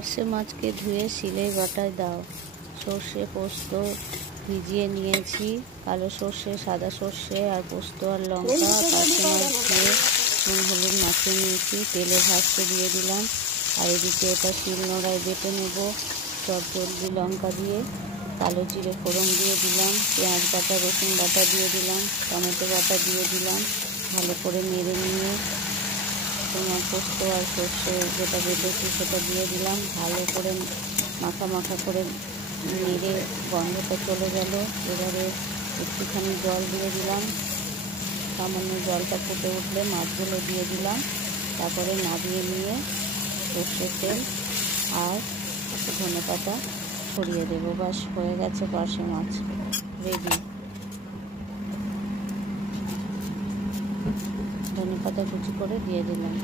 পার্শে মাছকে ধুয়ে শিলেই বাটায় দাও। সর্ষে পোস্ত ভিজিয়ে নিয়েছি, কালো সর্ষে, সাদা সর্ষে আর পোস্ত আর লঙ্কা। পার্শে মাছ ধুয়ে নুন হলুদ মাখিয়ে নিয়েছি, তেলে ভাজতে দিয়ে দিলাম। আর এদিকে এটা শিলনোড়ায় বেটে নেব। চটজলদি লঙ্কা দিয়ে কালো জিরে ফোড়ন দিয়ে দিলাম, পেঁয়াজ বাটা রসুন বাটা দিয়ে দিলাম, টমেটো বাটা দিয়ে দিলাম। ভালো করে নেড়ে নিয়ে তোমার পোস্ত আর সর্ষে যেটা বেটেছি সেটা দিয়ে দিলাম। ভালো করে মাখা মাখা করে নেড়ে গন্ধটা চলে গেল। এবারে একটুখানি জল দিয়ে দিলাম। সামান্য জলটা ফুটে উঠলে মাছগুলো দিয়ে দিলাম। তারপরে নামিয়ে নিয়ে সর্ষের তেল আর একটু ধনেপাতা ছড়িয়ে দেবো। বাস হয়ে গেছে পার্শে মাছ রেডি। ধনেপাতা কুচি করে দিয়ে দিলাম।